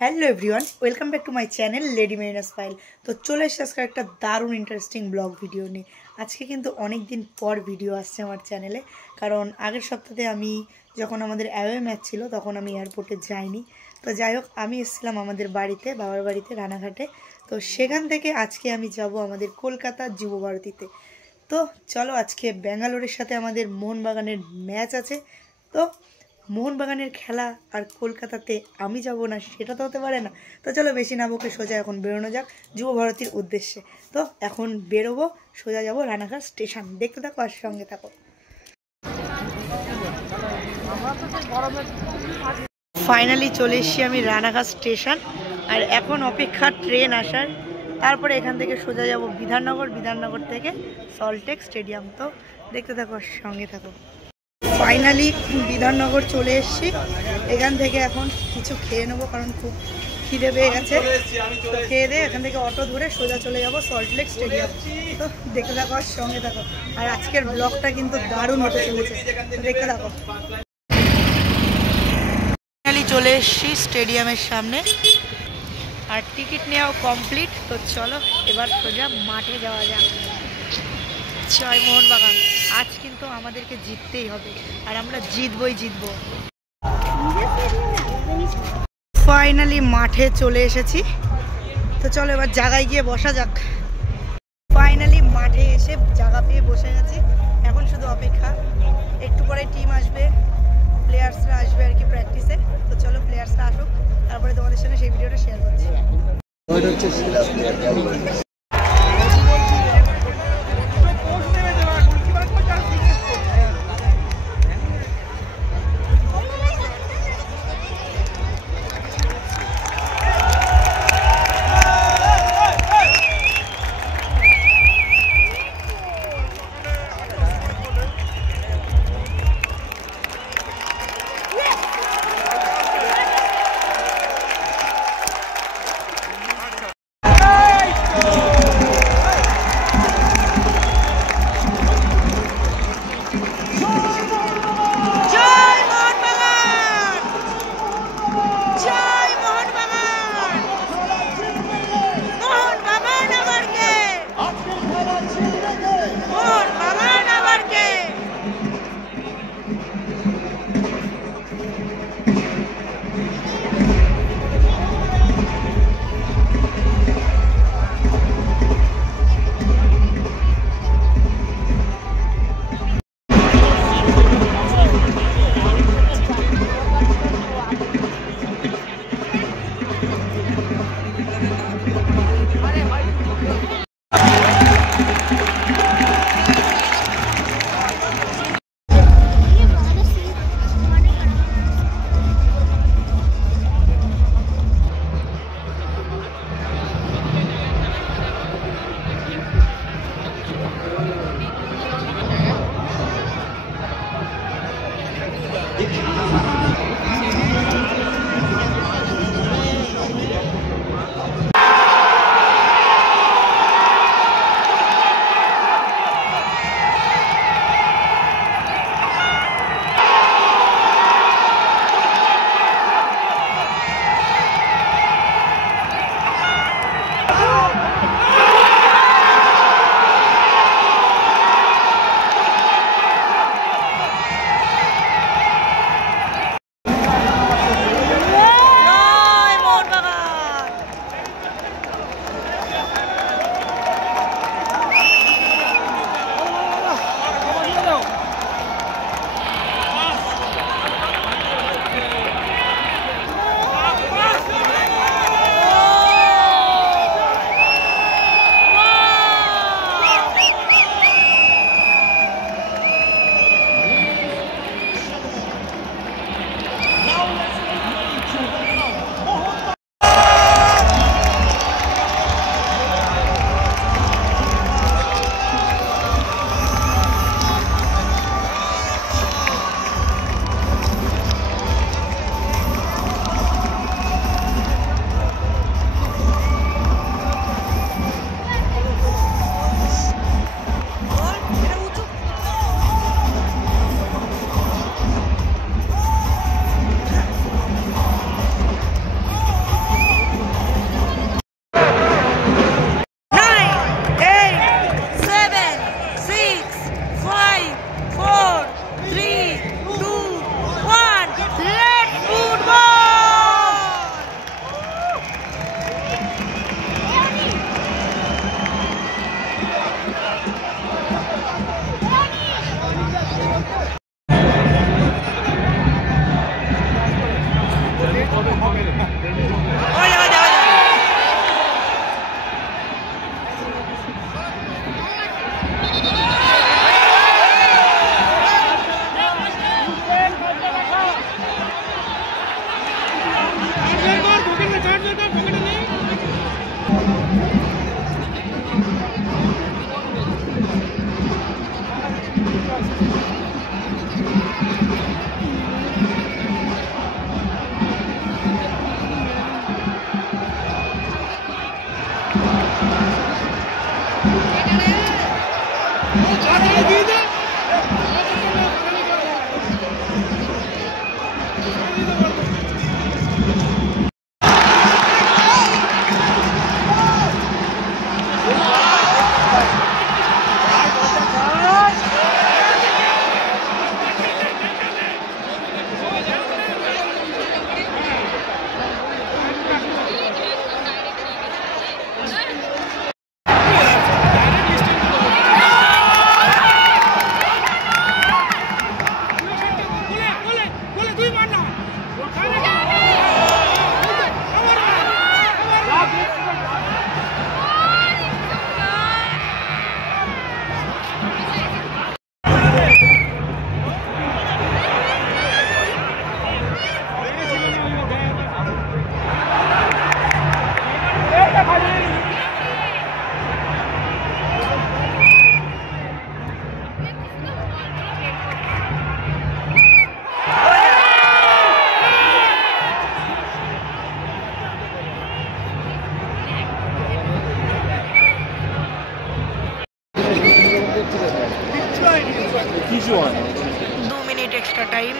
Hello everyone, welcome back to my channel lady Marina স্মাইল। তো চলে এসেছে আজকে একটা দারুণ ইন্টারেস্টিং ব্লগ ভিডিও নিয়ে। আজকে কিন্তু অনেক দিন পর ভিডিও আসছে আমার চ্যানেলে, কারণ আগের সপ্তাহে আমি যখন আমাদের অ্যাওয়ে ম্যাচ ছিল তখন আমি এয়ারপোর্টে যাইনি। তো যাই হোক, আমি এসেছিলাম আমাদের বাড়িতে, বাবার বাড়িতে রানাঘাটে। তো সেখান থেকে আজকে আমি যাব আমাদের কলকাতা যুবভারতীতে। তো চলো, আজকে ব্যাঙ্গালোরের সাথে আমাদের মোহনবাগানের ম্যাচ আছে। তো মোহনবাগানের খেলা আর কলকাতাতে আমি যাব না, সেটা তো হতে পারে না। তো চলো বেশি না বকে সোজা এখন বেরোনো যাক যুবভারতীর উদ্দেশ্যে। তো এখন বেরোবো, সোজা যাব রানাঘাট স্টেশন। দেখতে থাকো আর সঙ্গে থাকো। ফাইনালি চলে এসেছি আমি রানাঘাট স্টেশন, আর এখন অপেক্ষা ট্রেন আসার। তারপরে এখান থেকে সোজা যাব বিধাননগর, বিধাননগর থেকে সল্টলেক স্টেডিয়াম। তো দেখতে থাকো আর সঙ্গে থাকো। ফাইনালি বিধাননগর চলে এসেছি। এখান থেকে এখন কিছু খেয়ে নেবো, কারণ খুব খিদে পেয়ে গেছে। তো খেয়ে দিয়ে এখান থেকে অটো ধরে সোজা চলে যাব সল্টলেক স্টেডিয়াম। তো দেখতে থাকো আর সঙ্গে থাকো। আর আজকের ব্লগটা কিন্তু দারুণ হতে চলেছে, দেখতে থাকো। ফাইনালি চলে এসেছি স্টেডিয়ামের সামনে, আর টিকিট নেওয়াও কমপ্লিট। তো চলো এবার সোজা মাঠে যাওয়া যাক। জয় মোহনবাগান! আজ কিন্তু আমাদেরকে জিততেই হবে, আর আমরা জিতবই জিতবো। ফাইনালি মাঠে চলে এসেছি। তো চলো এবার জায়গায় গিয়ে বসা যাক। ফাইনালি মাঠে এসে জায়গা পেয়ে বসে গেছি। এখন শুধু অপেক্ষা, একটু পরে টিম আসবে, প্লেয়ার্সরা আসবে আর কি প্র্যাকটিসে। তো চলো প্লেয়ার্সরা আসুক, তারপরে তোমাদের সঙ্গে সেই ভিডিওটা শেয়ার করছি। 2 minute extra time.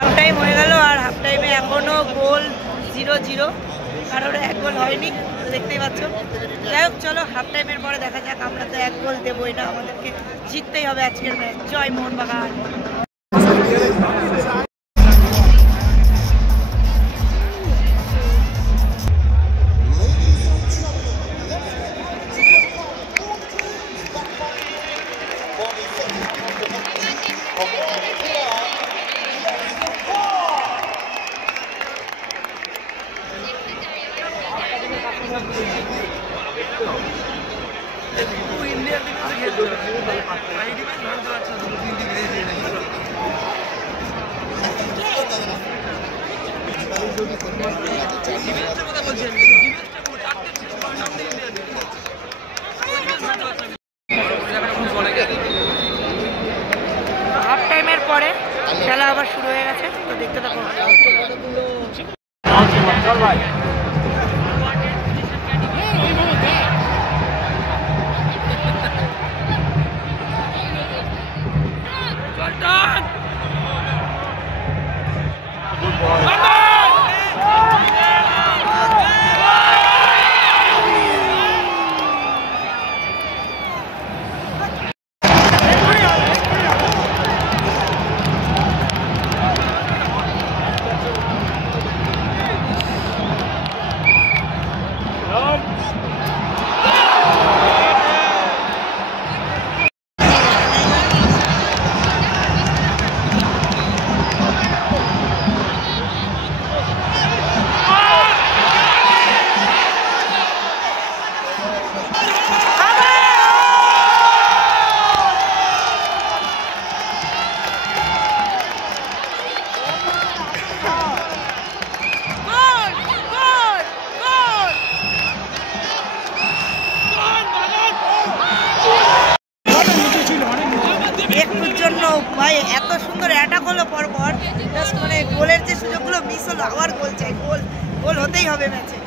Half time হয়ে গেল আর হাফ টাইমে এখনো গোল 0-0, কারোর 1 গোল হয়নি, দেখতেই পাচ্ছ। যাই হোক, চলো হাফ টাইমের পরে দেখা যাক। আমরা তো 1 গোল দেবই না, আমাদেরকে জিততেই হবে আজকের ম্যাচ। জয় মোহনবাগান। হাফ টাইমের পরে খেলা আবার শুরু হয়ে গেছে, তো দেখতে থাকো। ভাই এত সুন্দর অ্যাটাক হলো পরপর, জাস্ট মানে গোলের যে সুযোগগুলো মিস হলো, আবার গোল চাই, গোল গোল হতেই হবে ম্যাচে।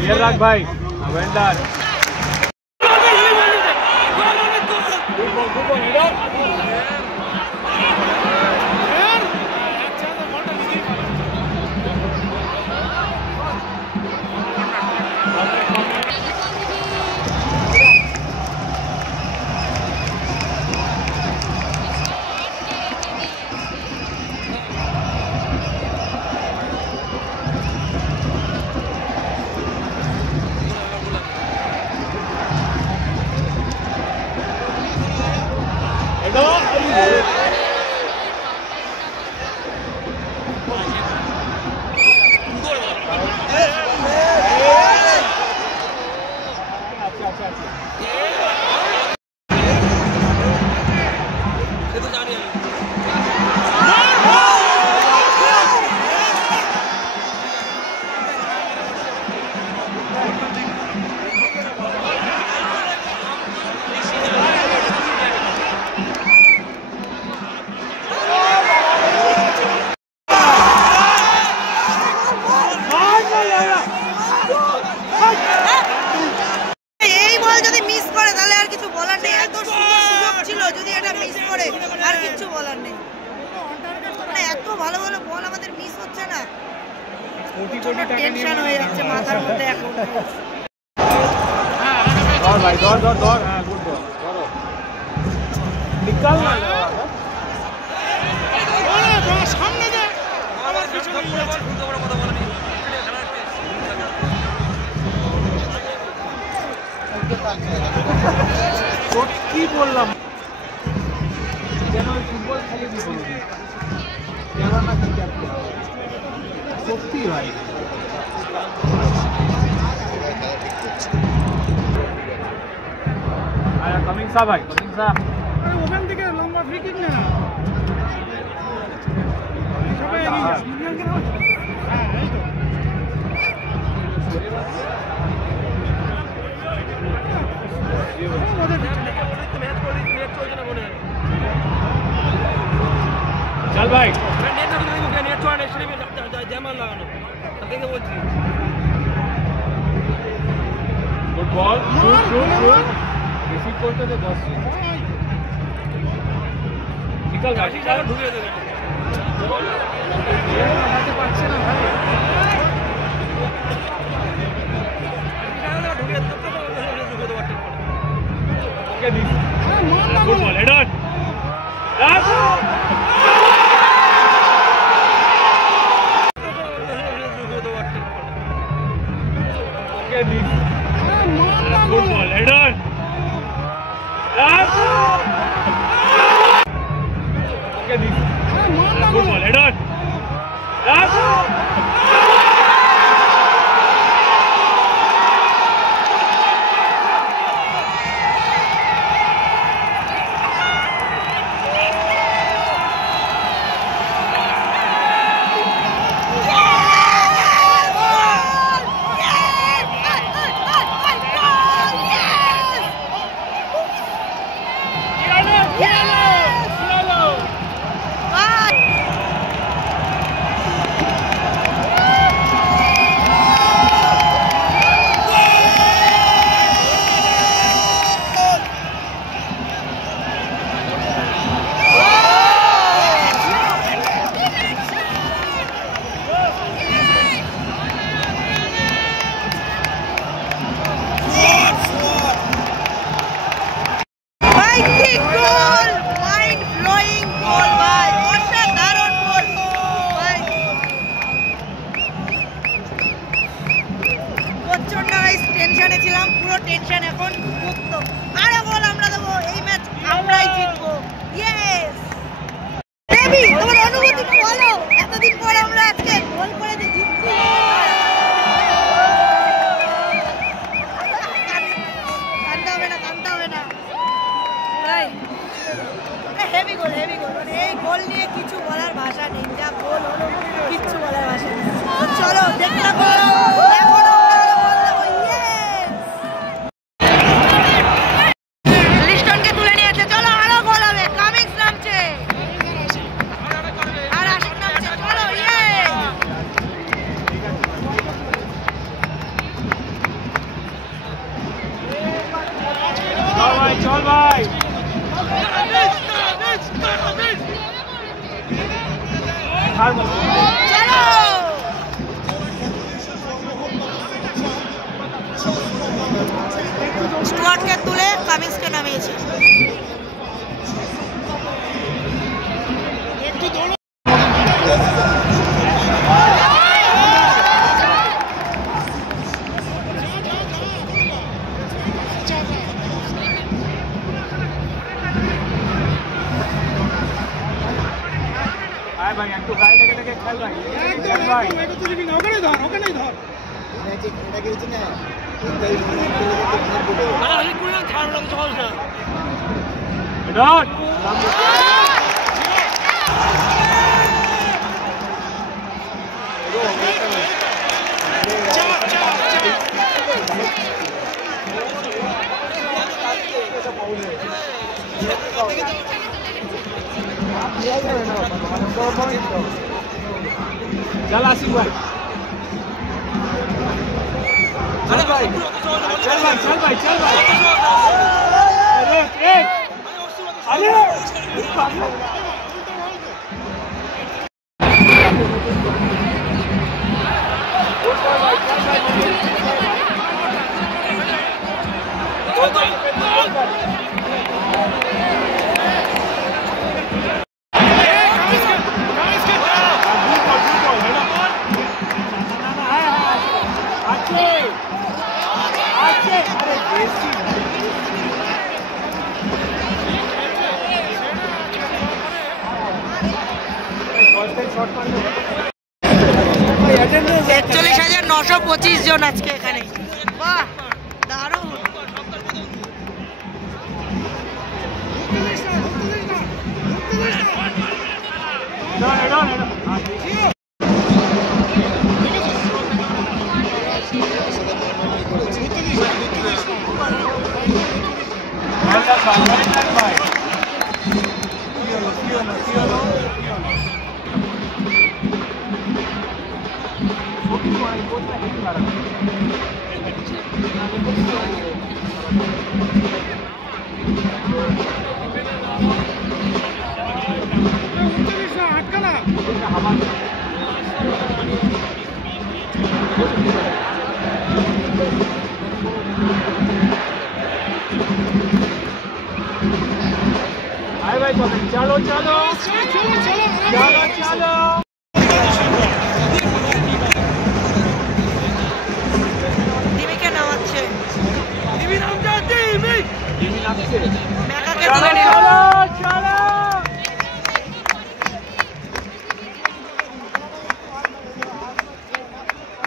ক্লিয়ার রাখ ভাই, ওয়েন্ডার হচ্ছে না, টেনশন হয়ে যাচ্ছে মাথার মধ্যে এখন। ধর ভাই ধর ধর ধর, হ্যাঁ গুড ধর, ধরো নিকাল না সামনে যা, আমার পিছনে কথা বলা নেই। কি বললাম কেন ফুটবল খেলে কি বলবি কেন না সত্যি ভাই কমিং সাহ ভাই, কমিং সাহ ওখান থেকে লম্বা ফ্রি কিক না সবাই এগিয়ে যাও। হ্যাঁ এই তো चल भाई good ball shoot shoot shoot receive करते थे 10 निकल गाड़ी चलो ढूंढे दे हटाते पाচ্ছে না ভাই ढूंढे तो okay this good ball head on Good ball, head on. Okay, this. Good ball, head on. টেনশনে ছিলাম, পুরো টেনশন এখন মুক্ত। আরে বল আমরা দেবো, এই ম্যাচ আমরাই জিতবো। ইয়েস বেবি, তোমার অনুভূতি বলো, এতদিন পর আমরা আজকে গোল করে যে জিতছি। কান্দতে হবে না ভাই, হেভি গোল হেভি গোল, মানে এই গোল নিয়ে কিছু বলার ভাষা নেই, যা গোল হলো কিচ্ছু বলার ভাষা নেই। তো চলো দেখতে পারো এখন चल भाई স্টুয়ার্টকে তুলে কামিন্সকে নামিয়েছে। भाई একটু গায়ে লেগে লেগে খেল ভাই, একদম ভাই এটা তো দিবি না, ওখানেই ধর এটা কি হচ্ছে না আরে কোন ছাড় লাগে চল না ডট चल आसिफ भाई, चल भाई चल भाई चल भाई चल भाई अरे अरे 41,925 জন আজকে এখানে। বাহ, দারুণ। चलो चलो चलो चलो দিমিকে নামাচ্ছে। দিমি নামছে, দিমি नामছে মেকাকে তুলে নিল। चलो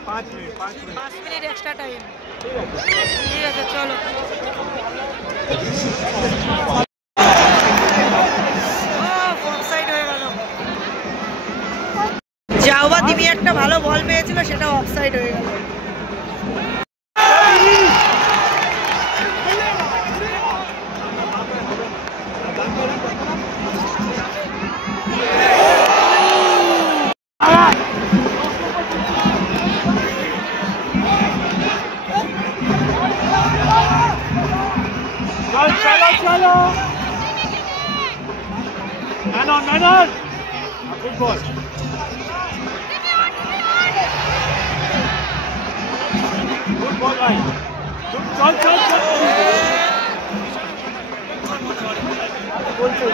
5 मिनट এক্সট্রা টাইম। ঠিক আছে ঠিক আছে, চলো। অফসাইড হয়ে গেল। যাওয়া দিমি একটা ভালো বল পেয়েছিল, সেটা অফসাইড হয়ে গেল। चलो चलो मैनन गुड बॉल गुड बॉल भाई चल चल चल गोल चल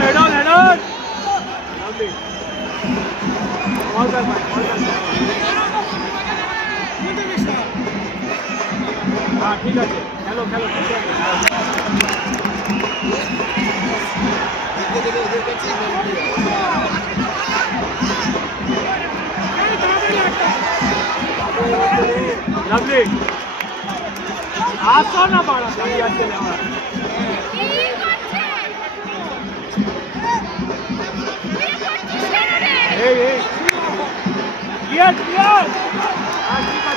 Head on. Lovely. All that, man. हाँ ठीक है खेलो लवली आसो ना पाड़ा गाड़ी आते ले हमारा Yes हाँ ठीक है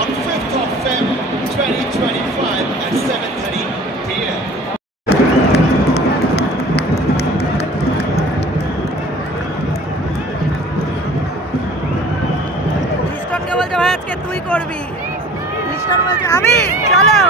on 5th of February 2025 at 7:30 p.m. লিস্টনকে বলছে ভাই আজকে তুই করবি, লিস্টন বলছে আমি, চলো।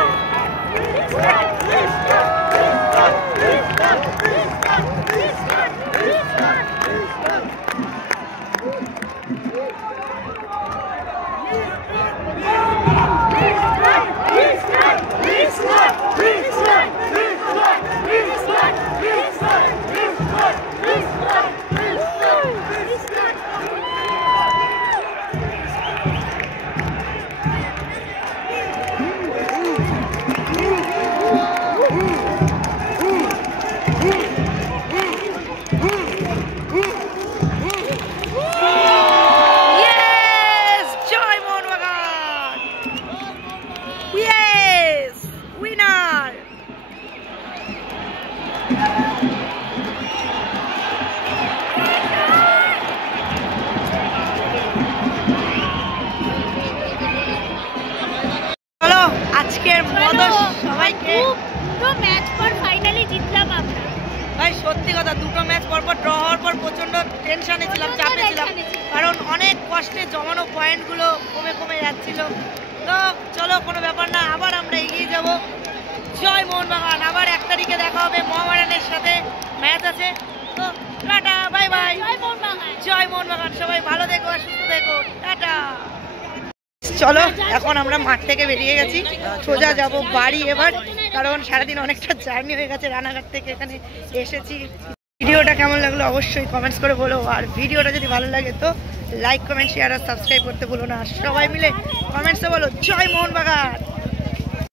কথা, দুটো ম্যাচ পরপর ড্র হওয়ার পর প্রচণ্ড টেনশনে ছিলাম, চাপে ছিলাম, কারণ অনেক কষ্টে জমানো পয়েন্টগুলো কমে কমে যাচ্ছিল। তো চলো, কোনো ব্যাপার না, আবার আমরা এগিয়ে যাব। জয় মোহনবাগান। আবার 1 তারিখে দেখা হবে, মোহামেডানের সাথে ম্যাচ আছে। তো টাটা, বাই বাই। জয় মোহনবাগান। সবাই ভালো থেকো আর সুস্থ থেকো, টাটা। চলো, এখন আমরা মাঠ থেকে বেরিয়ে গেছি, সোজা যাব বাড়ি এবার, কারণ সারাদিন অনেকটা জার্নি হয়ে গেছে, রানাঘাট থেকে এখানে এসেছি। ভিডিওটা কেমন লাগলো অবশ্যই কমেন্টস করে বলো, আর ভিডিওটা যদি ভালো লাগে তো লাইক, কমেন্ট, শেয়ার আর সাবস্ক্রাইব করতে বলো না। আর সবাই মিলে কমেন্টসে বলো জয় মোহনবাগান।